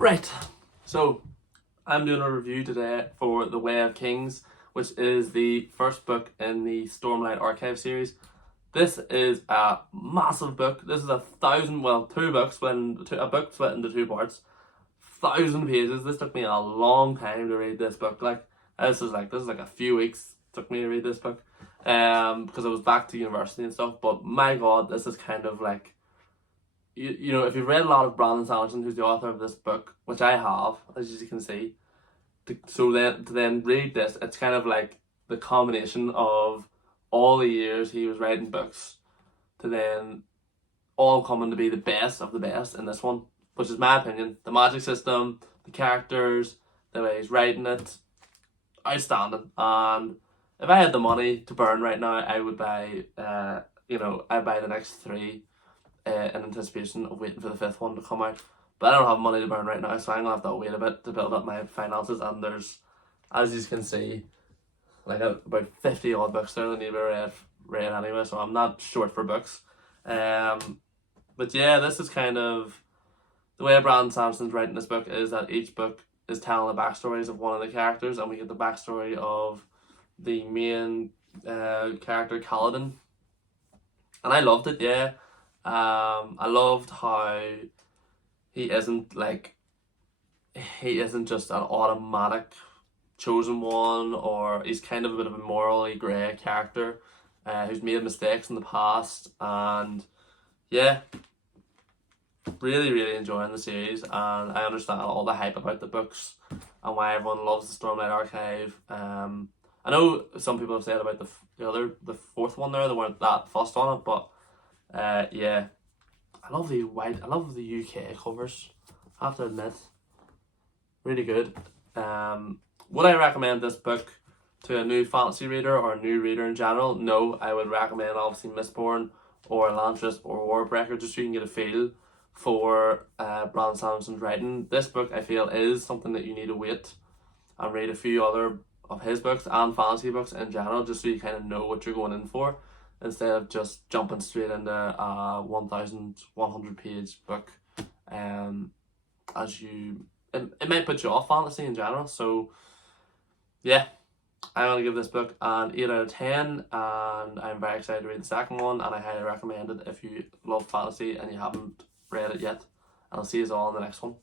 Right, so I'm doing a review today for The Way of Kings, which is the first book in the Stormlight archive series. This is a massive book. This is two books, a book split into two parts. 1,000 pages. This took me a long time to read this book. This is like a few weeks took me to read this book, because I was back to university and stuff. But my God, this is kind of like, you know, if you've read a lot of Brandon Sanderson, who's the author of this book, which I have, as you can see, to then read this, it's kind of like the combination of all the years he was writing books to then all coming to be the best of the best in this one, which is my opinion. The magic system, the characters, the way he's writing it, outstanding. And if I had the money to burn right now, I would buy, I'd buy the next three in anticipation of waiting for the fifth one to come out. But I don't have money to burn right now, so I'm gonna have to wait a bit to build up my finances. And there's, as you can see, about 50 odd books there that need to be read anyway, so I'm not short for books. But yeah, this is kind of the way Brandon Sanderson's writing this book, is that each book is telling the backstories of one of the characters, and we get the backstory of the main character, Kaladin. And I loved it, yeah. I loved how he isn't just an automatic chosen one, or he's kind of a bit of a morally grey character who's made mistakes in the past. And yeah, really enjoying the series, and I understand all the hype about the books and why everyone loves the Stormlight archive. I know some people have said about the fourth one there, they weren't that fussed on it, but yeah, I love the UK covers, I have to admit, really good. Would I recommend this book to a new fantasy reader or a new reader in general? No, I would recommend obviously Mistborn or Elantris or Warbreaker, just so you can get a feel for Brandon Sanderson's writing. This book, I feel, is something that you need to wait and read a few other of his books and fantasy books in general, just so you kind of know what you're going in for, instead of just jumping straight into a 1,100 page book. It might put you off fantasy in general. So yeah, I'm going to give this book an 8 out of 10, and I'm very excited to read the second one, and I highly recommend it if you love fantasy and you haven't read it yet. And I'll see you all in the next one.